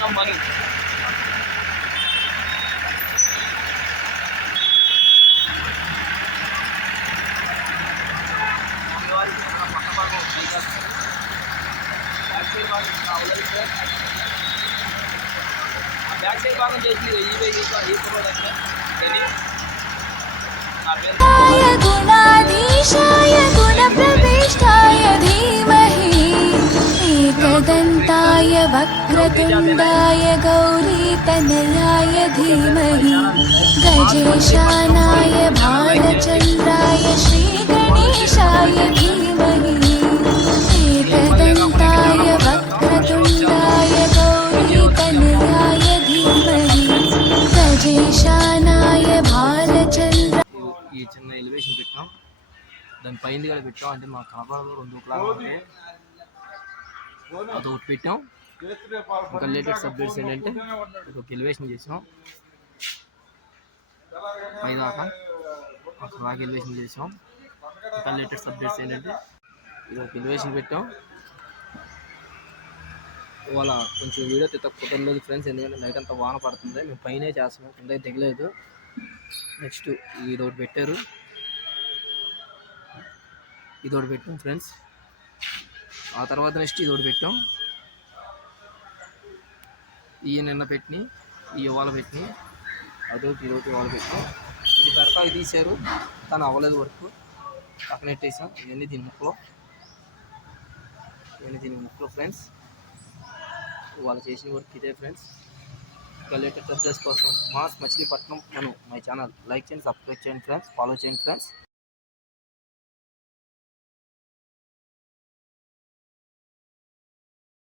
మచిలీపట్నం మను back side భాగం చేసింది गुणाधीशाय गुणप्रविष्टाय धीमहि एकदन्ताय वक्रतुण्डाय गौरीतनयाय धीमहि गजेशानाय भालचन्द्राय श्रीगणेशाय धीमहि एकदन्ताय वक्रतुण्डाय गौरीतनयाय धीमहि गजेशानाय भालचन्द्र ఈ చిన్న ఎలివేషన్ పెట్టాం, దాని పైన కూడా పెట్టాం. అంటే మా కనపడలో 2 క్లాస్ ఉంటే అదొకటి పెట్టాం. ఇంకా లేటెస్ట్ అప్డేట్స్ ఏంటంటే ఒక ఎలివేషన్ చేసాం, పైదాకా అక్కడ దాకా ఎలివేషన్ చేసాం. ఇంకా లేటెస్ట్ అప్డేట్స్ ఏంటంటే ఇది ఒక ఎలివేషన్ పెట్టాం. ఇవాళ కొంచెం వీడియో కుదరలేదు ఫ్రెండ్స్, ఎందుకంటే నైట్ అంతా వాన పడుతుంది. మేము పైనే చేస్తున్నాం, కింద దిగలేదు. నెక్స్ట్ ఇదొకటి పెట్టారు, ఇదొకటి పెట్టాం ఫ్రెండ్స్. ఆ తర్వాత నెక్స్ట్ ఇదొకటి పెట్టాం. ఈ నిన్న పెట్టిన ఈ ఇవాళ పెట్టిన అదొకటి ఇదొకటి ఇవాళ పెట్టాం. ఇది పెరకాకి తీశారు, కానీ అవ్వలేదు వర్క్, పక్కన పెట్టేసాం. ఇవన్నీ దీని ముక్కలు ఫ్రెండ్స్. వాళ్ళు చేసిన వర్క్ ఇదే ఫ్రెండ్స్. ఇంకా లేటెస్ట్ అప్డేట్స్ కోసం మచిలీపట్నం మై ఛానల్ లైక్ చేయండి, సబ్స్క్రైబ్ చేయండి ఫ్రెండ్స్, ఫాలో చేయండి ఫ్రెండ్స్.